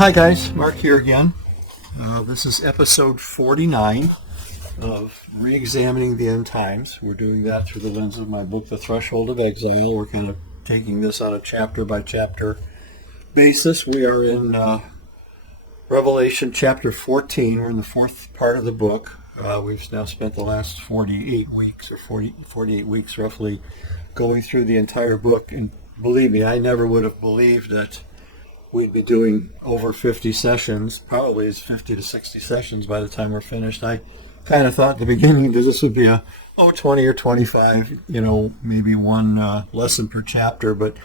Hi guys, Mark here again. This is episode 49 of Re-Examining the End Times. We're doing that through the lens of my book, The Threshold of Exile. We're kind of taking this on a chapter-by-chapter basis. We are in Revelation chapter 14. We're in the fourth part of the book. We've now spent the last 48 weeks roughly going through the entire book. And believe me, I never would have believed that we'd be doing over 50 sessions, probably it's 50 to 60 sessions by the time we're finished. I kind of thought at the beginning that this would be 20 or 25, maybe one lesson per chapter, but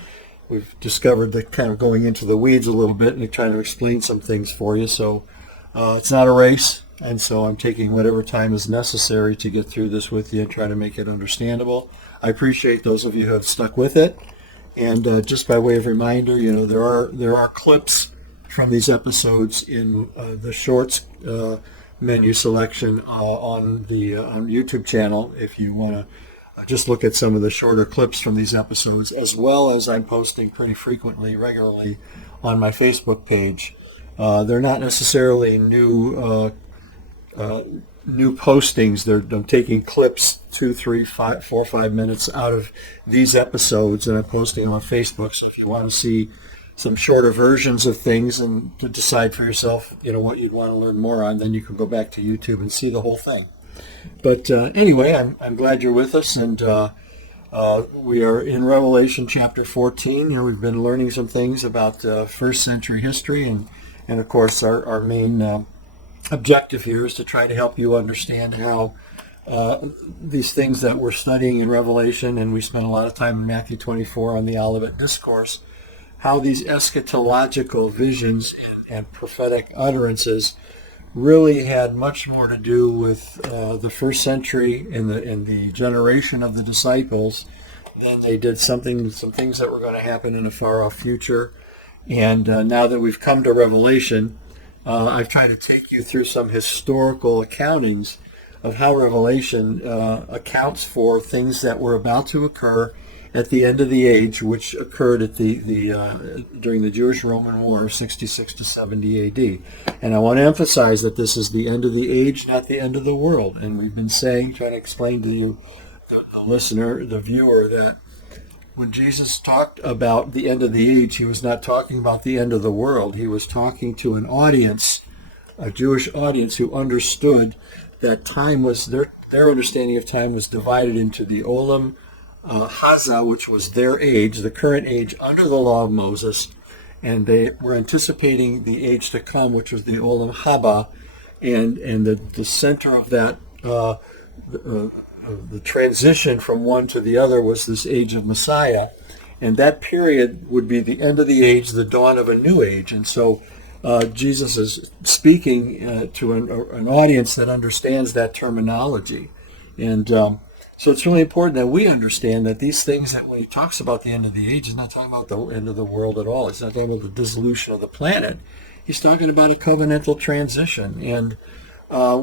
we've discovered that kind of going into the weeds a little bit and trying to explain some things for you. So it's not a race, and so I'm taking whatever time is necessary to get through this with you and try to make it understandable. I appreciate those of you who have stuck with it. And just by way of reminder, there are clips from these episodes in the shorts menu selection on the YouTube channel if you want to just look at some of the shorter clips from these episodes, as well as I'm posting pretty regularly on my Facebook page. They're not necessarily new postings. I'm taking clips 2, 3, 4, 5 minutes out of these episodes, and I'm posting them on Facebook. So if you want to see some shorter versions of things and to decide for yourself, what you'd want to learn more on, then you can go back to YouTube and see the whole thing. But anyway, I'm glad you're with us, and we are in Revelation chapter 14. We've been learning some things about first century history, and of course our main objective here is to try to help you understand how these things that we're studying in Revelation, and we spent a lot of time in Matthew 24 on the Olivet Discourse, how these eschatological visions and prophetic utterances really had much more to do with the first century and the generation of the disciples than they did some things that were going to happen in a far-off future. And now that we've come to Revelation, I've tried to take you through some historical accountings of how Revelation accounts for things that were about to occur at the end of the age, which occurred at during the Jewish-Roman War of 66 to 70 A.D. And I want to emphasize that this is the end of the age, not the end of the world. And we've been trying to explain to you, the listener, the viewer, that when Jesus talked about the end of the age, he was not talking about the end of the world. He was talking to an audience, a Jewish audience, who understood that time was, their understanding of time was divided into the Olam Haza, which was their age, the current age under the law of Moses, and they were anticipating the age to come, which was the Olam Haba, and the center of that, the transition from one to the other was this age of Messiah, and that period would be the end of the age, the dawn of a new age. And so Jesus is speaking to an audience that understands that terminology. And so it's really important that we understand that these things, that when he talks about the end of the age, he's not talking about the end of the world at all. He's not talking about the dissolution of the planet. He's talking about a covenantal transition. And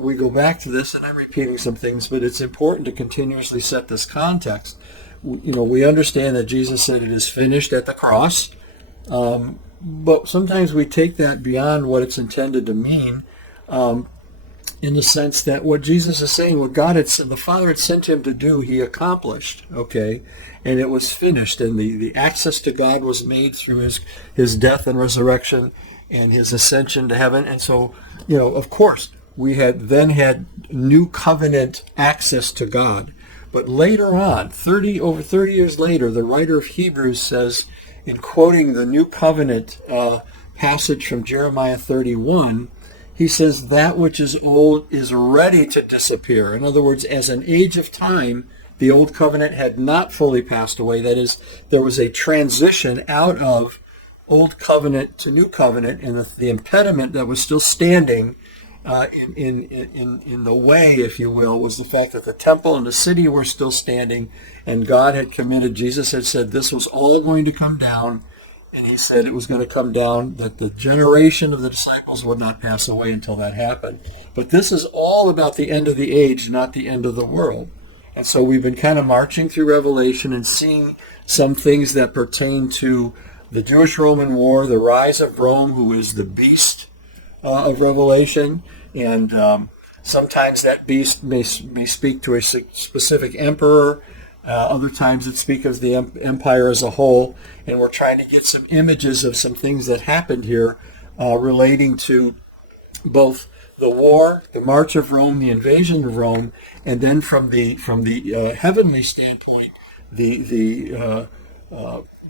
we go back to this, and I'm repeating some things, but it's important to continuously set this context. We understand that Jesus said it is finished at the cross, but sometimes we take that beyond what it's intended to mean, in the sense that what Jesus is saying, what the Father had sent him to do, he accomplished, okay? And it was finished, and the access to God was made through his death and resurrection and his ascension to heaven. And so, of course, we had new covenant access to God. But later on, over 30 years later, the writer of Hebrews says, in quoting the new covenant passage from Jeremiah 31, he says, that which is old is ready to disappear. In other words, as an age of time, the old covenant had not fully passed away. That is, there was a transition out of old covenant to new covenant, and the impediment that was still standing in the way, if you will, was the fact that the temple and the city were still standing, and God had committed, Jesus had said this was all going to come down, and he said it was going to come down, that the generation of the disciples would not pass away until that happened. But this is all about the end of the age, not the end of the world. And so we've been kind of marching through Revelation and seeing some things that pertain to the Jewish-Roman War, the rise of Rome, who is the beast of Revelation, and sometimes that beast may speak to a specific emperor. Other times it speaks of the empire as a whole, and we're trying to get some images of some things that happened here relating to both the war, the march of Rome, the invasion of Rome, and then from the heavenly standpoint, the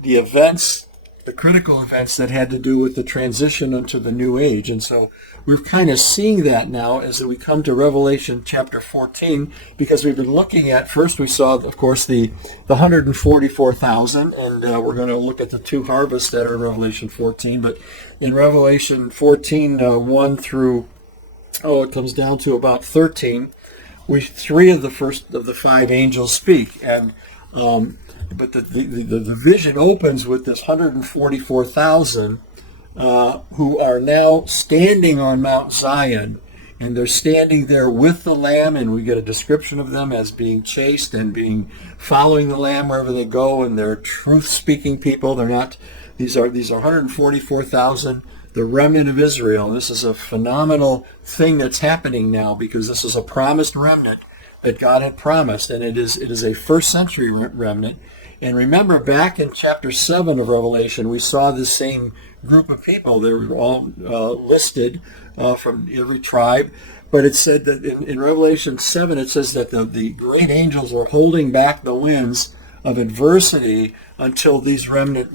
events, the critical events that had to do with the transition into the new age. And so we're kind of seeing that now as we come to Revelation chapter 14, because we've been looking at, first we saw, of course, the 144,000, and we're going to look at the two harvests that are in Revelation 14. But in Revelation 14, 1 through, it comes down to about 13, three of the first of the five angels speak. And but the vision opens with this 144,000 who are now standing on Mount Zion, and they're standing there with the Lamb, and we get a description of them as being chaste and following the Lamb wherever they go, and they're truth-speaking people. They're not; these are 144,000, the remnant of Israel. And this is a phenomenal thing that's happening now, because this is a promised remnant that God had promised, and it is a first century remnant. And remember, back in chapter 7 of Revelation, we saw the same group of people. They were all listed from every tribe. But it said that in Revelation 7, it says that the great angels were holding back the winds of adversity until this remnant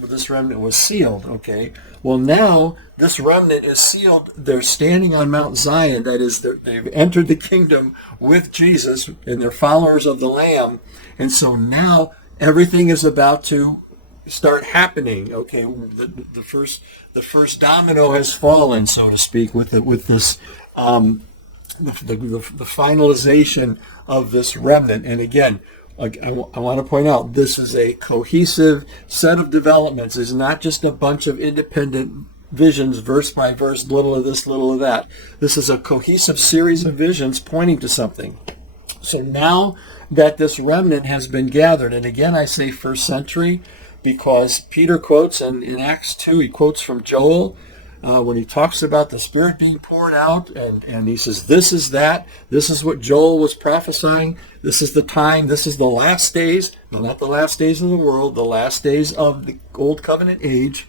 was sealed. Okay. Well, now this remnant is sealed. They're standing on Mount Zion. That is, they've entered the kingdom with Jesus, and they're followers of the Lamb. And so now everything is about to start happening. Okay, the first domino has fallen, so to speak, with this the finalization of this remnant. And again, I want to point out, this is a cohesive set of developments. It's not just a bunch of independent visions, verse by verse, little of this, little of that. This is a cohesive series of visions pointing to something. So now that this remnant has been gathered, and again I say first century because Peter quotes in Acts 2, he quotes from Joel when he talks about the Spirit being poured out, and he says, this is what Joel was prophesying, this is the time, this is the last days, not the last days of the world, the last days of the Old Covenant age.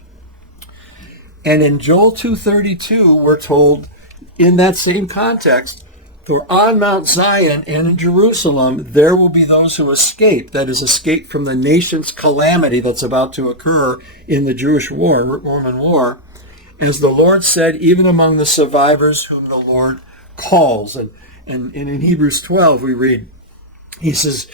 And in Joel 2:32, we're told in that same context, for on Mount Zion and in Jerusalem, there will be those who escape, that is, escape from the nation's calamity that's about to occur in the Jewish war, Roman war, as the Lord said, even among the survivors whom the Lord calls. And in Hebrews 12, we read, he says,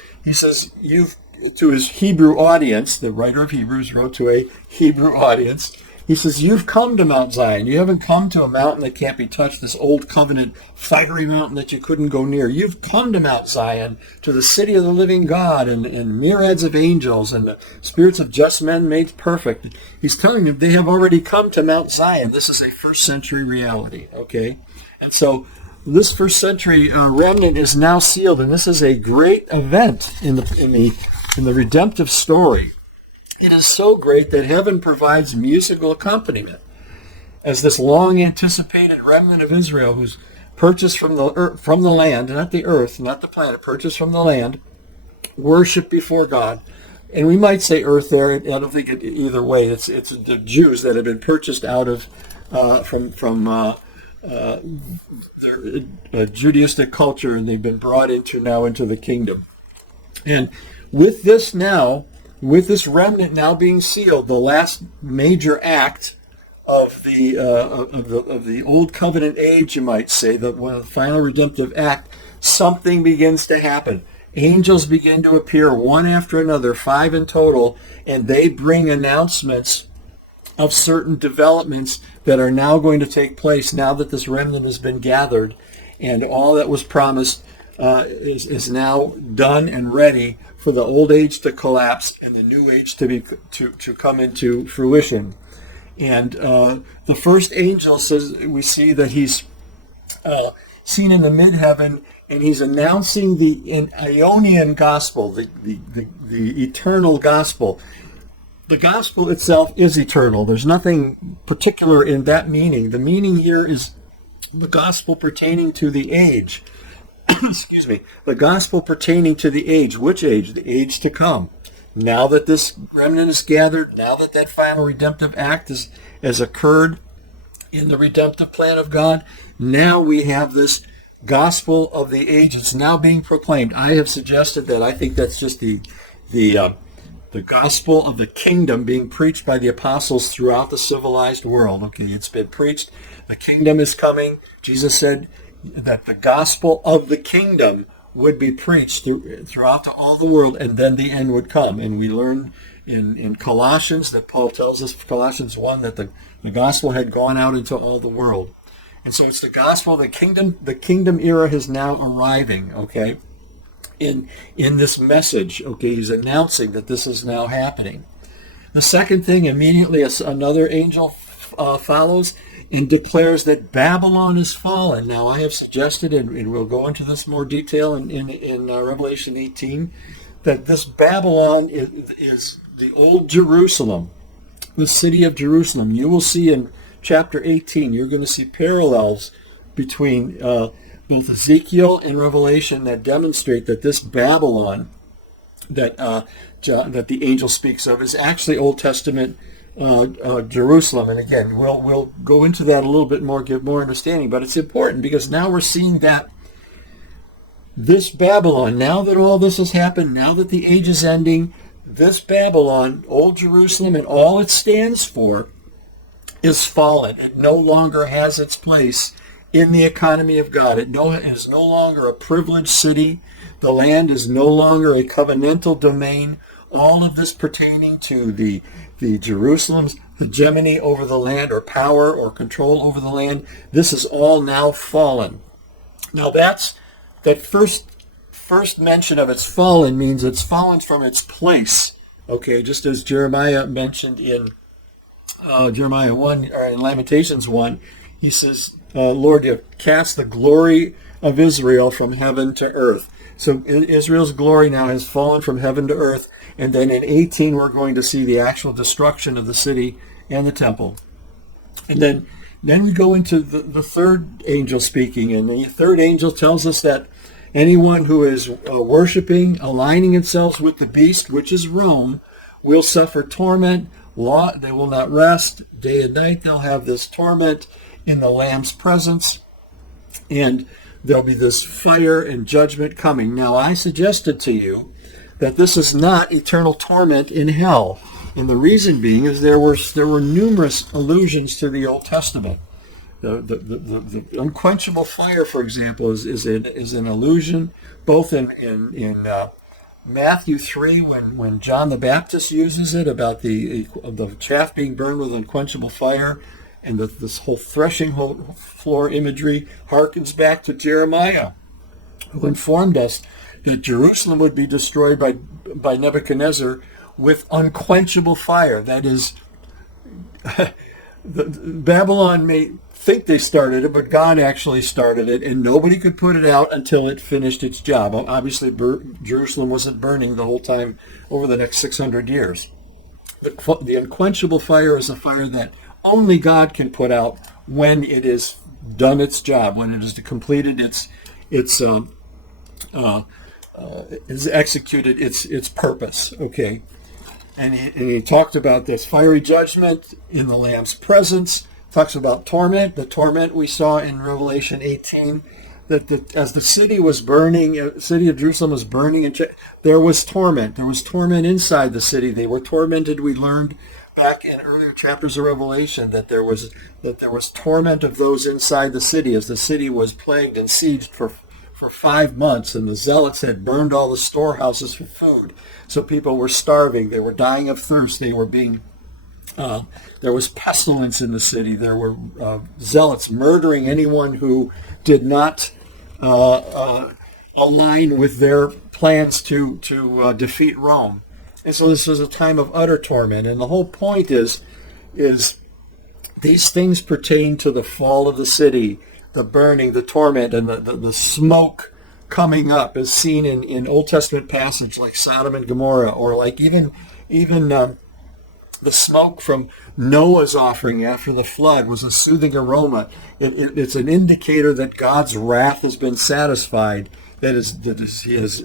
you've, to his Hebrew audience, the writer of Hebrews wrote to a Hebrew audience, he says, you've come to Mount Zion. You haven't come to a mountain that can't be touched, this old covenant fiery mountain that you couldn't go near. You've come to Mount Zion, to the city of the living God, and myriads of angels, and the spirits of just men made perfect. He's telling them they have already come to Mount Zion. This is a first century reality, okay? And so this first century remnant is now sealed, and this is a great event in the redemptive story. It is so great that heaven provides musical accompaniment as this long-anticipated remnant of Israel, who's purchased from the land, not the earth, not the planet, purchased from the land, worship before God. And we might say earth there. I don't think either way. It's the Jews that have been purchased out of from their Judaistic culture, and they've been brought into the kingdom. And with this remnant now being sealed, the last major act of the old covenant age, you might say, the final redemptive act, something begins to happen. Angels begin to appear one after another, 5 in total, and they bring announcements of certain developments that are now going to take place now that this remnant has been gathered, and all that was promised is now done and ready for the old age to collapse and the new age to come into fruition. And the first angel says, we see that he's seen in the mid-heaven, and he's announcing the Ionian gospel, the eternal gospel. the gospel itself is eternal. There's nothing particular in that meaning. The meaning here is the gospel pertaining to the age. Excuse me. The gospel pertaining to the age. Which age? The age to come. Now that this remnant is gathered, now that that final redemptive act has occurred in the redemptive plan of God, now we have this gospel of the age. It's now being proclaimed. I have suggested that I think that's just the gospel of the kingdom being preached by the apostles throughout the civilized world. Okay, it's been preached. The kingdom is coming. Jesus said that the gospel of the kingdom would be preached throughout all the world, and then the end would come. And we learn in Colossians that Paul tells us, Colossians 1, that the gospel had gone out into all the world. And so it's the gospel of the kingdom. The kingdom era is now arriving, okay, in this message. Okay, he's announcing that this is now happening. The second thing, immediately another angel follows and declares that Babylon is fallen. Now, I have suggested, and we'll go into this more detail in Revelation 18, that this Babylon is the old Jerusalem, the city of Jerusalem. You will see in chapter 18, you're going to see parallels between both Ezekiel and Revelation that demonstrate that this Babylon that the angel speaks of is actually Old Testament Jerusalem. And again, we'll go into that a little bit more, give more understanding. But it's important because now we're seeing that this Babylon, now that all this has happened, now that the age is ending, this Babylon, Old Jerusalem, and all it stands for is fallen. It no longer has its place in the economy of God. It is no longer a privileged city. The land is no longer a covenantal domain. All of this pertaining to the Jerusalem's hegemony over the land, or power or control over the land, this is all now fallen. Now that first mention of it's fallen means it's fallen from its place. Okay, just as Jeremiah mentioned in Jeremiah 1, or in Lamentations 1, he says, Lord, you have cast the glory of Israel from heaven to earth. So Israel's glory now has fallen from heaven to earth. And then in 18, we're going to see the actual destruction of the city and the temple. And then we go into the third angel speaking. And the third angel tells us that anyone who is worshiping, aligning themselves with the beast, which is Rome, will suffer torment. They will not rest. Day and night they'll have this torment in the Lamb's presence. And there'll be this fire and judgment coming. Now, I suggested to you that this is not eternal torment in hell. And the reason being is there were numerous allusions to the Old Testament. The unquenchable fire, for example, is an allusion both in Matthew 3 when John the Baptist uses it about the chaff being burned with unquenchable fire, and this whole threshing floor imagery harkens back to Jeremiah, who informed us that Jerusalem would be destroyed by Nebuchadnezzar with unquenchable fire. That is, Babylon may think they started it, but God actually started it, and nobody could put it out until it finished its job. Obviously, Jerusalem wasn't burning the whole time over the next 600 years. The unquenchable fire is a fire that only God can put out when it has done its job, when it has completed its executed its purpose. Okay, and he talked about this fiery judgment in the Lamb's presence. Talks about torment. The torment we saw in Revelation 18, that as the city was burning, the city of Jerusalem was burning, and there was torment. There was torment inside the city. They were tormented. We learned back in earlier chapters of Revelation that there was torment of those inside the city as the city was plagued and sieged for 5 months, and the zealots had burned all the storehouses for food. So people were starving. They were dying of thirst. They were being there was pestilence in the city. There were zealots murdering anyone who did not align with their plans to defeat Rome. And so this was a time of utter torment. And the whole point is these things pertain to the fall of the city, the burning, the torment, and the smoke coming up, as seen in Old Testament passage like Sodom and Gomorrah, or like even The smoke from Noah's offering after the flood was a soothing aroma. It's an indicator that God's wrath has been satisfied, he has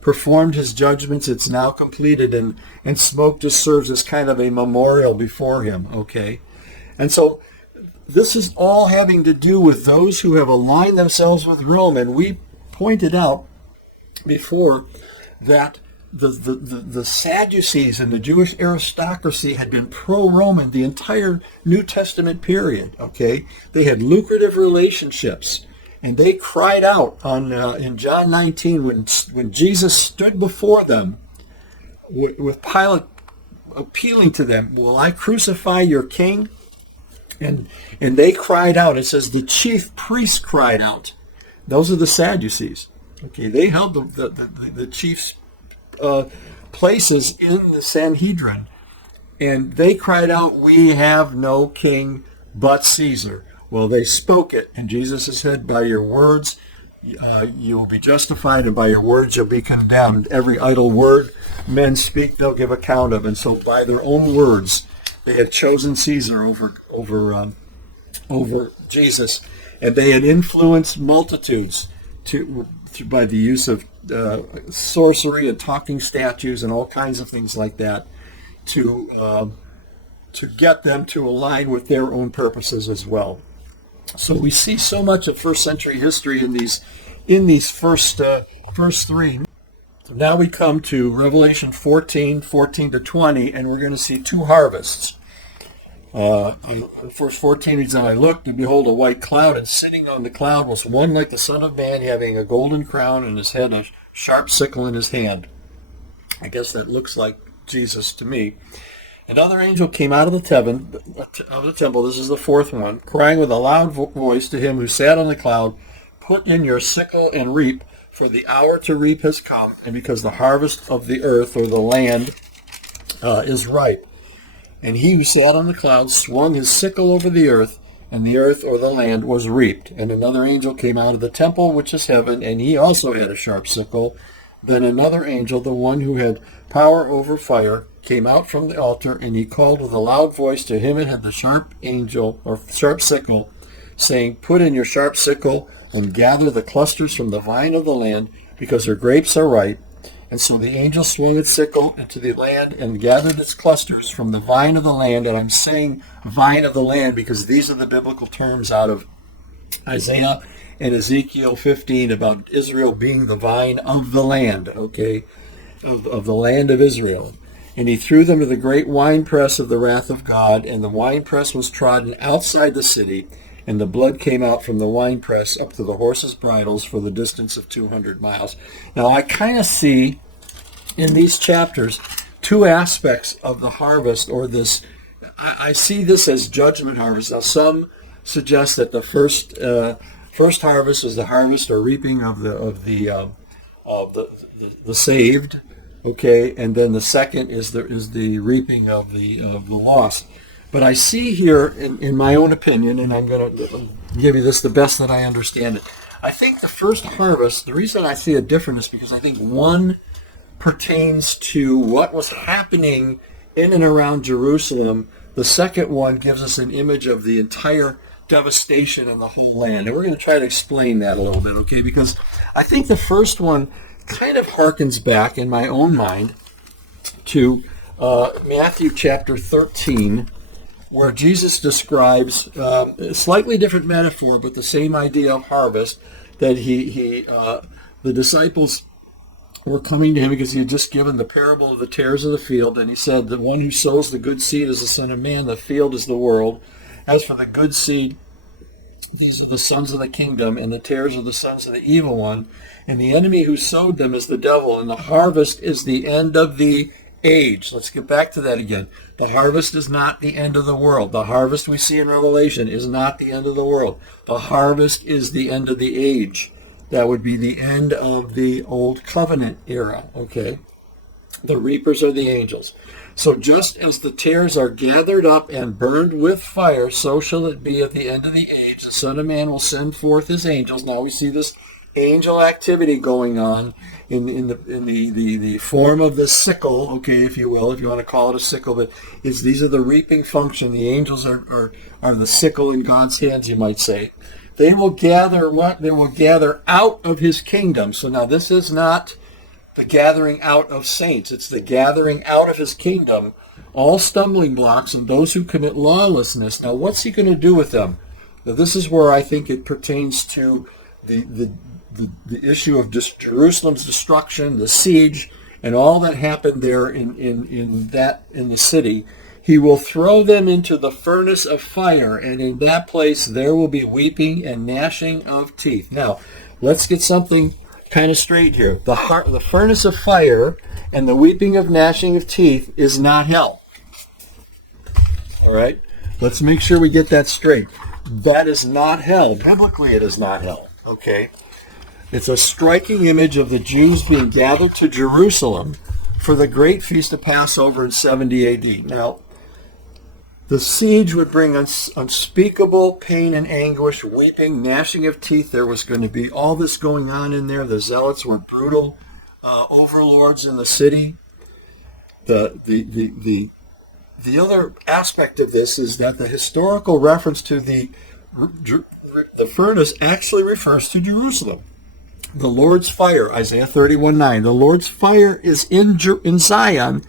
performed his judgments. It's now completed, and smoke just serves as kind of a memorial before him, okay? And so this is all having to do with those who have aligned themselves with Rome, and we pointed out before that the Sadducees and the Jewish aristocracy had been pro-Roman the entire New Testament period, okay? They had lucrative relationships, and they cried out in John 19 when Jesus stood before them with Pilate appealing to them, "Will I crucify your king?" And they cried out. It says the chief priests cried out. Those are the Sadducees. Okay, they held the chief's places in the Sanhedrin, and they cried out, "We have no king but Caesar." Well, they spoke it, and Jesus said, "By your words you will be justified, and by your words you'll be condemned. Every idle word men speak, they'll give account of." And so by their own words, they had chosen Caesar over Jesus, and they had influenced multitudes by the use of sorcery and talking statues and all kinds of things like that to get them to align with their own purposes as well. So we see so much of first century history in these first three. So now we come to Revelation 14 to 20, and we're going to see two harvests. Verse 14 reads, "And I looked, and behold, a white cloud, and sitting on the cloud was one like the Son of Man, having a golden crown, and his head a sharp sickle in his hand." I guess that looks like Jesus to me. Another angel came out of the temple, this is the fourth one, crying with a loud voice to him who sat on the cloud, "Put in your sickle and reap, for the hour to reap has come, and because the harvest of the earth," or the land, "is ripe." And he who sat on the cloud swung his sickle over the earth, and the earth, or the land, was reaped. And another angel came out of the temple, which is heaven, and he also had a sharp sickle. Then another angel, the one who had power over fire, came out from the altar, and he called with a loud voice to him that had the sharp sickle, saying, "Put in your sharp sickle, and gather the clusters from the vine of the land, because her grapes are ripe." And so the angel swung its sickle into the land and gathered its clusters from the vine of the land. And I'm saying vine of the land because these are the biblical terms out of Isaiah and Ezekiel 15 about Israel being the vine of the land, okay, of the land of Israel. And he threw them to the great winepress of the wrath of God, and the winepress was trodden outside the city, and the blood came out from the winepress up to the horses' bridles for the distance of 200 miles. Now, I kind of see in these chapters two aspects of the harvest, or this. I see this as judgment harvest. Now, some suggest that the first harvest is the harvest or reaping of the saved, okay, and then the second is the reaping of the lost. But I see here, in my own opinion, and I'm going to give you this the best that I understand it, I think the first harvest, the reason I see it different is because I think one pertains to what was happening in and around Jerusalem. The second one gives us an image of the entire devastation in the whole land. And we're going to try to explain that a little bit, okay? Because I think the first one kind of harkens back, in my own mind, to Matthew chapter 13, where Jesus describes a slightly different metaphor, but the same idea of harvest, that the disciples were coming to him because he had just given the parable of the tares of the field, and he said, "The one who sows the good seed is the Son of Man, the field is the world. As for the good seed, these are the sons of the kingdom, and the tares are the sons of the evil one, and the enemy who sowed them is the devil, and the harvest is the end of the age." Let's get back to that again. The harvest is not the end of the world. The harvest we see in Revelation is not the end of the world. The harvest is the end of the age. That would be the end of the Old Covenant era, okay? The reapers are the angels. So just as the tares are gathered up and burned with fire, so shall it be at the end of the age. The Son of Man will send forth his angels. Now we see this angel activity going on in the form of the sickle, okay, if you will, if you want to call it a sickle, but these are the reaping function. The angels are the sickle in God's hands, you might say. They will gather what? They will gather out of his kingdom. So now this is not the gathering out of saints. It's the gathering out of his kingdom, all stumbling blocks and those who commit lawlessness. Now what's he going to do with them? Now this is where I think it pertains to the issue of Jerusalem's destruction, the siege, and all that happened there in the city. He will throw them into the furnace of fire, and in that place there will be weeping and gnashing of teeth. Now, let's get something kind of straight here. The furnace of fire and the weeping of gnashing of teeth is not hell. All right? Let's make sure we get that straight. That is not hell. Biblically, it is not hell. Okay? It's a striking image of the Jews being gathered to Jerusalem for the great feast of Passover in 70 AD. Now, the siege would bring unspeakable pain and anguish, weeping, gnashing of teeth. There was going to be all this going on in there. The zealots were brutal overlords in the city. The other aspect of this is that the historical reference to the furnace actually refers to Jerusalem. The Lord's fire, Isaiah 31:9. The Lord's fire is in Zion,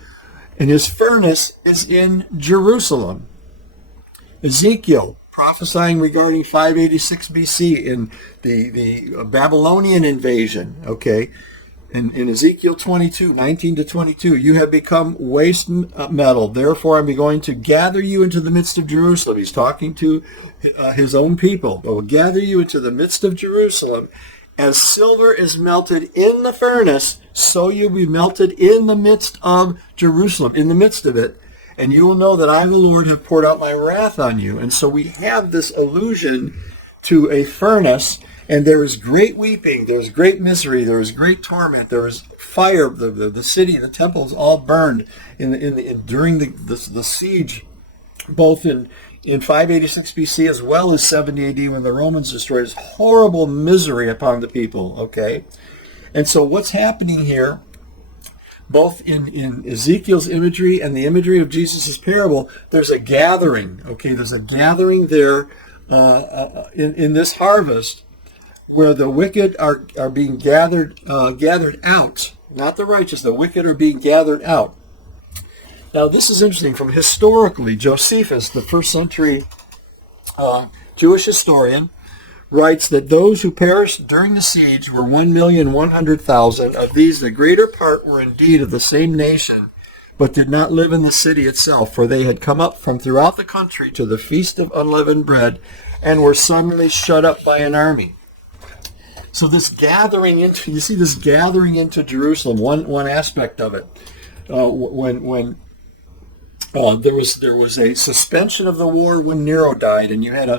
and his furnace is in Jerusalem. Ezekiel, prophesying regarding 586 BC in the Babylonian invasion, okay? In Ezekiel 22:19-22, you have become waste metal, therefore I'm going to gather you into the midst of Jerusalem. He's talking to his own people. I will gather you into the midst of Jerusalem. As silver is melted in the furnace, so you'll be melted in the midst of Jerusalem, in the midst of it. And you will know that I, the Lord, have poured out my wrath on you. And so we have this allusion to a furnace, and there is great weeping, there is great misery, there is great torment, there is fire. The city, the temple is all burned during the siege, both in 586 BC as well as 70 AD when the Romans destroyed. It's horrible misery upon the people, okay? And so what's happening here, both in Ezekiel's imagery and the imagery of Jesus' parable, there's a gathering, okay? There's a gathering there in this harvest where the wicked are being gathered out, not the righteous. The wicked are being gathered out. Now, this is interesting. From historically, Josephus, the first century Jewish historian, writes that those who perished during the siege were 1,100,000. Of these, the greater part were indeed of the same nation, but did not live in the city itself, for they had come up from throughout the country to the feast of unleavened bread and were suddenly shut up by an army. So this gathering into Jerusalem, one aspect of it, when there was a suspension of the war when Nero died, and you had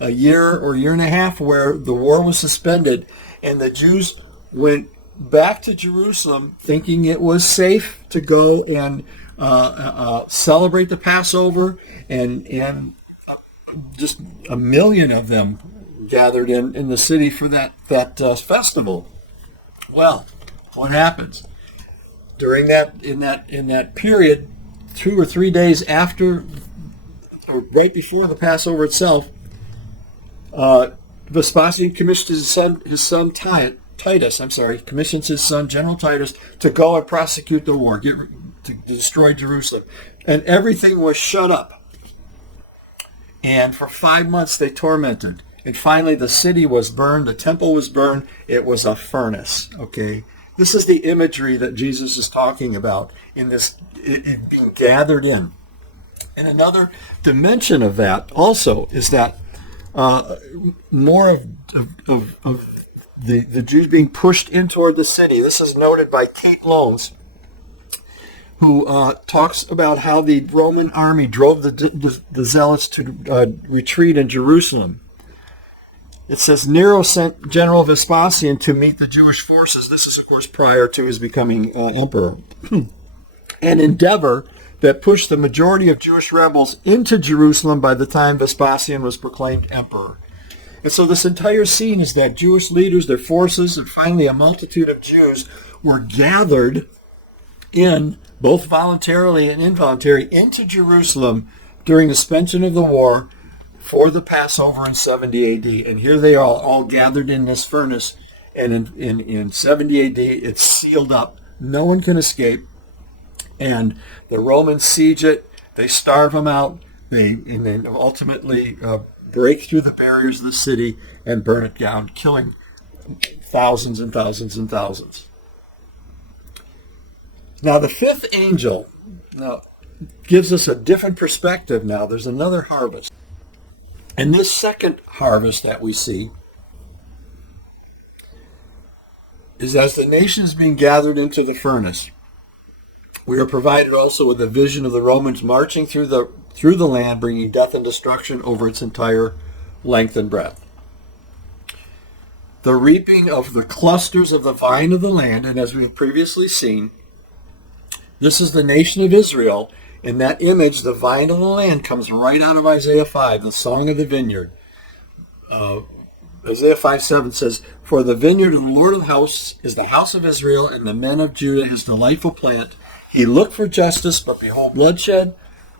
a year or year and a half where the war was suspended, and the Jews went back to Jerusalem thinking it was safe to go and celebrate the Passover, and just 1 million of them gathered in the city for that festival. Well, what happens during in that period? 2 or 3 days after, or right before the Passover itself, Vespasian commissioned his son Titus, commissions his son General Titus to go and prosecute the war, to destroy Jerusalem, and everything was shut up. And for 5 months they tormented, and finally the city was burned, the temple was burned. It was a furnace. Okay. This is the imagery that Jesus is talking about in this being gathered in. And another dimension of that also is that more of the Jews being pushed in toward the city. This is noted by Kate Lones, who talks about how the Roman army drove the zealots to retreat in Jerusalem. It says, Nero sent General Vespasian to meet the Jewish forces. This is, of course, prior to his becoming emperor. An endeavor that pushed the majority of Jewish rebels into Jerusalem by the time Vespasian was proclaimed emperor. And so this entire scene is that Jewish leaders, their forces, and finally a multitude of Jews were gathered in, both voluntarily and involuntarily, into Jerusalem during the suspension of the war for the Passover in 70 A.D. And here they are all gathered in this furnace. And in 70 A.D., it's sealed up. No one can escape. And the Romans siege it. They starve them out. They ultimately break through the barriers of the city and burn it down, killing thousands and thousands and thousands. Now, the fifth angel gives us a different perspective now. There's another harvest. And this second harvest that we see is as the nations being gathered into the furnace. We are provided also with a vision of the Romans marching through the land, bringing death and destruction over its entire length and breadth. The reaping of the clusters of the vine of the land, and as we have previously seen, this is the nation of Israel. In that image, the vine of the land comes right out of Isaiah 5, the Song of the Vineyard. Isaiah 5:7 says, "For the vineyard of the Lord of the house is the house of Israel, and the men of Judah his delightful plant. He looked for justice, but behold bloodshed,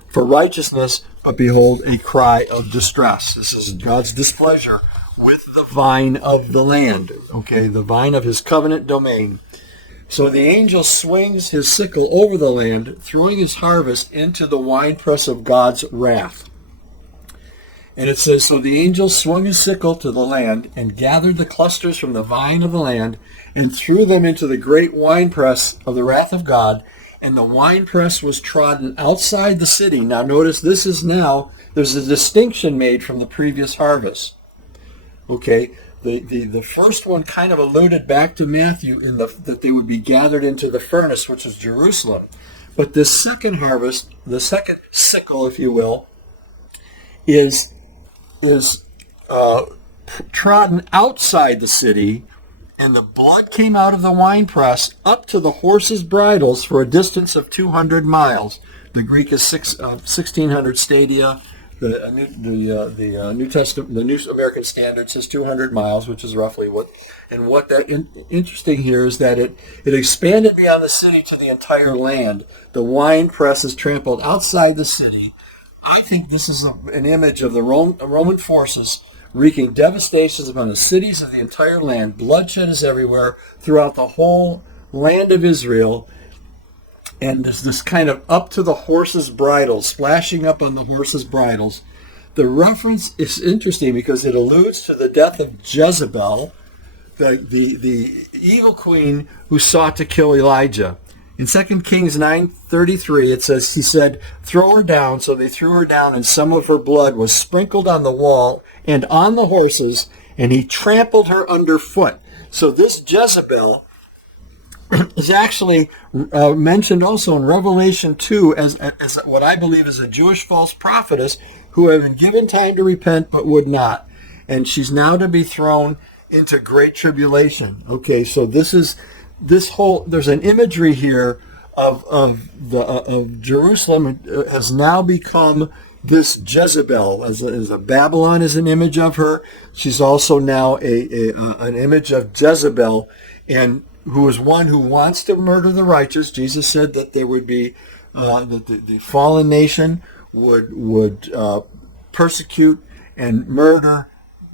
for righteousness, but behold a cry of distress." This is God's displeasure with the vine of the land, okay, the vine of his covenant domain. So the angel swings his sickle over the land, throwing his harvest into the winepress of God's wrath. And it says, "So the angel swung his sickle to the land and gathered the clusters from the vine of the land and threw them into the great winepress of the wrath of God. And the winepress was trodden outside the city." Now notice there's a distinction made from the previous harvest. Okay, the first one kind of alluded back to Matthew that they would be gathered into the furnace, which was Jerusalem. But this second harvest, the second sickle, if you will, is trodden outside the city, and the blood came out of the winepress up to the horses' bridles for a distance of 200 miles. The Greek is 1,600 stadia. The New Testament, the New American Standard says 200 miles, which is roughly what. And what interesting here is that it expanded beyond the city to the entire land. The winepress is trampled outside the city. I think this is an image of the Roman forces wreaking devastations upon the cities of the entire land. Bloodshed is everywhere throughout the whole land of Israel. And there's this kind of up to the horses' bridles, splashing up on the horses' bridles. The reference is interesting because it alludes to the death of Jezebel, the evil queen who sought to kill Elijah. In 2 Kings 9:33, it says, he said, "Throw her down." So they threw her down, and some of her blood was sprinkled on the wall and on the horses, and he trampled her underfoot. So this Jezebel is actually mentioned also in Revelation 2 as what I believe is a Jewish false prophetess who had been given time to repent but would not. And she's now to be thrown into great tribulation. Okay, so there's an imagery here of Jerusalem has now become this Jezebel. As a Babylon is an image of her, she's also now an image of Jezebel, and who is one who wants to murder the righteous. Jesus said that there would be that the fallen nation would persecute and murder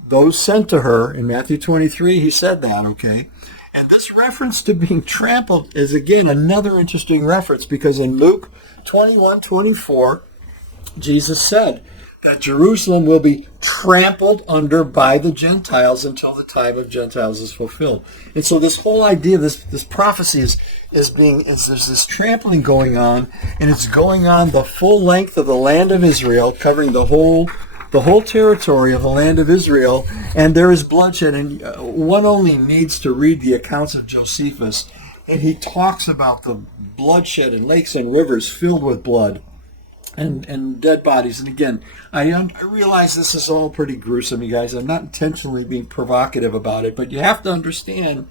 those sent to her. In Matthew 23, he said that. Okay. And this reference to being trampled is, again, another interesting reference, because in Luke 21:24, Jesus said that Jerusalem will be trampled under by the Gentiles until the time of Gentiles is fulfilled. And so this whole idea, this prophecy is there's this trampling going on, and it's going on the full length of the land of Israel, covering the whole territory of the land of Israel, and there is bloodshed. And one only needs to read the accounts of Josephus, and he talks about the bloodshed and lakes and rivers filled with blood and dead bodies. And again, I realize this is all pretty gruesome, you guys. I'm not intentionally being provocative about it, but you have to understand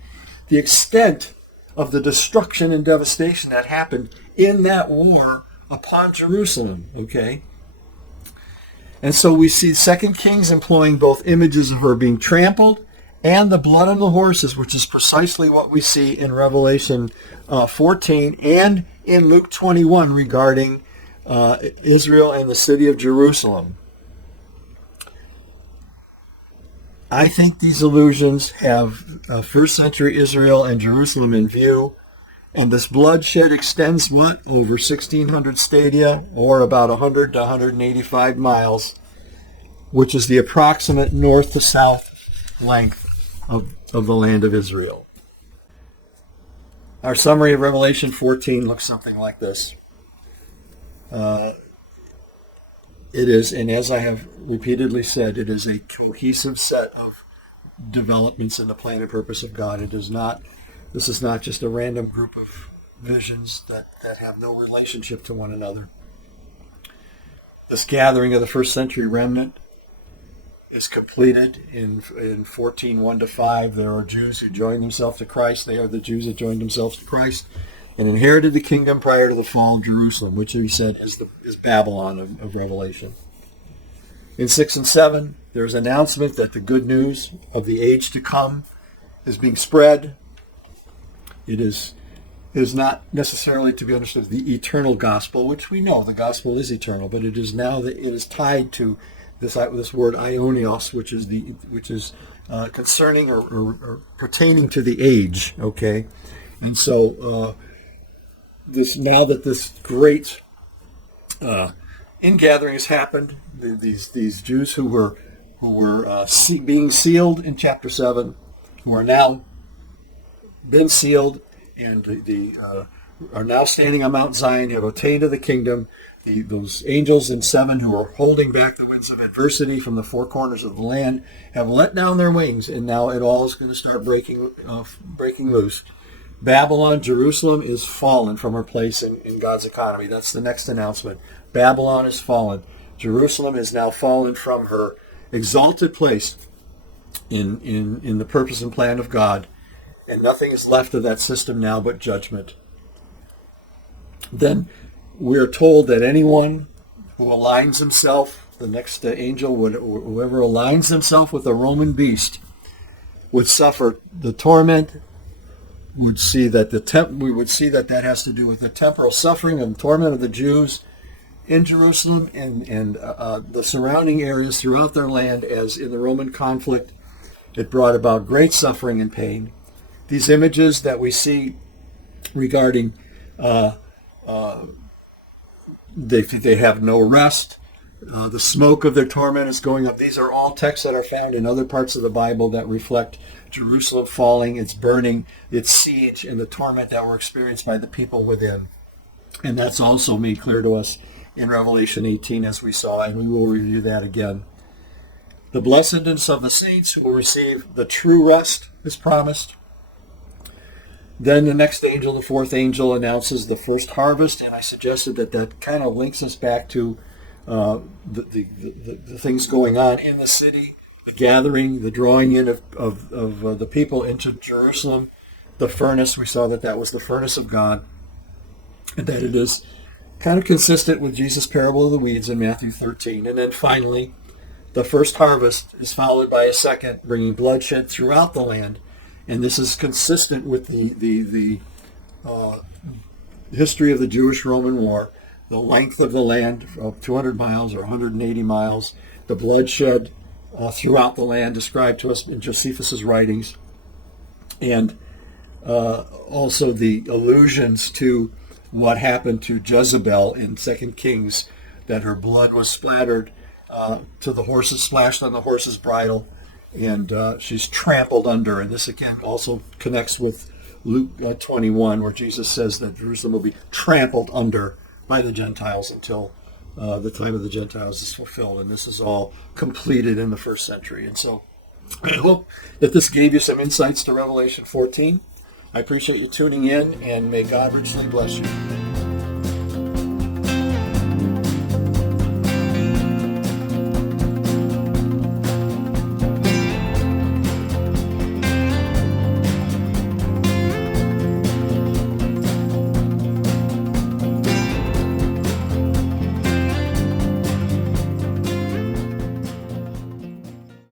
the extent of the destruction and devastation that happened in that war upon Jerusalem, okay? And so we see 2 Kings employing both images of her being trampled and the blood on the horses, which is precisely what we see in Revelation 14 and in Luke 21 regarding Israel and the city of Jerusalem. I think these allusions have first century Israel and Jerusalem in view. And this bloodshed extends, over 1,600 stadia, or about 100 to 185 miles, which is the approximate north to south length of the land of Israel. Our summary of Revelation 14 looks something like this. It is, and as I have repeatedly said, it is a cohesive set of developments in the plan and purpose of God. This is not just a random group of visions that have no relationship to one another. This gathering of the first century remnant is completed in 14:1-5. There are Jews who joined themselves to Christ. They are the Jews that joined themselves to Christ and inherited the kingdom prior to the fall of Jerusalem, which he said is Babylon of Revelation. In 6 and 7, there's an announcement that the good news of the age to come is being spread. It is not necessarily to be understood as the eternal gospel, which we know the gospel is eternal, but it is now that it is tied to this word ionios, which is concerning or pertaining to the age. Okay, and so now that this great ingathering has happened, these Jews who were being sealed in chapter 7, who are now been sealed and are now standing on Mount Zion, have attained to the kingdom. Those angels in 7 who are holding back the winds of adversity from the four corners of the land have let down their wings, and now it all is going to start breaking loose. Babylon, Jerusalem, is fallen from her place in God's economy. That's the next announcement. Babylon is fallen. Jerusalem is now fallen from her exalted place in the purpose and plan of God. And nothing is left of that system now but judgment. Then we're told that anyone who aligns himself, the next angel, whoever aligns himself with a Roman beast, would suffer the torment. We would see that that has to do with the temporal suffering and torment of the Jews in Jerusalem and the surrounding areas throughout their land, as in the Roman conflict, it brought about great suffering and pain. These images that we see regarding they have no rest, the smoke of their torment is going up. These are all texts that are found in other parts of the Bible that reflect Jerusalem falling, its burning, its siege, and the torment that were experienced by the people within. And that's also made clear to us in Revelation 18, as we saw, and we will review that again. The blessedness of the saints who will receive the true rest is promised. Then the next angel, the fourth angel, announces the first harvest, and I suggested that kind of links us back to the things going on in the city, the gathering, the drawing in of the people into Jerusalem, the furnace. We saw that was the furnace of God, and that it is kind of consistent with Jesus' parable of the weeds in Matthew 13. And then finally, the first harvest is followed by a second, bringing bloodshed throughout the land. And this is consistent with the history of the Jewish-Roman War, the length of the land of 200 miles or 180 miles, the bloodshed throughout the land described to us in Josephus' writings, and also the allusions to what happened to Jezebel in 2 Kings, that her blood was splattered to the horses, splashed on the horse's bridle, and she's trampled under. And this again also connects with Luke 21, where Jesus says that Jerusalem will be trampled under by the Gentiles until the time of the Gentiles is fulfilled. And this is all completed in the first century. And so I hope that this gave you some insights to Revelation 14. I appreciate you tuning in, and may God richly bless you.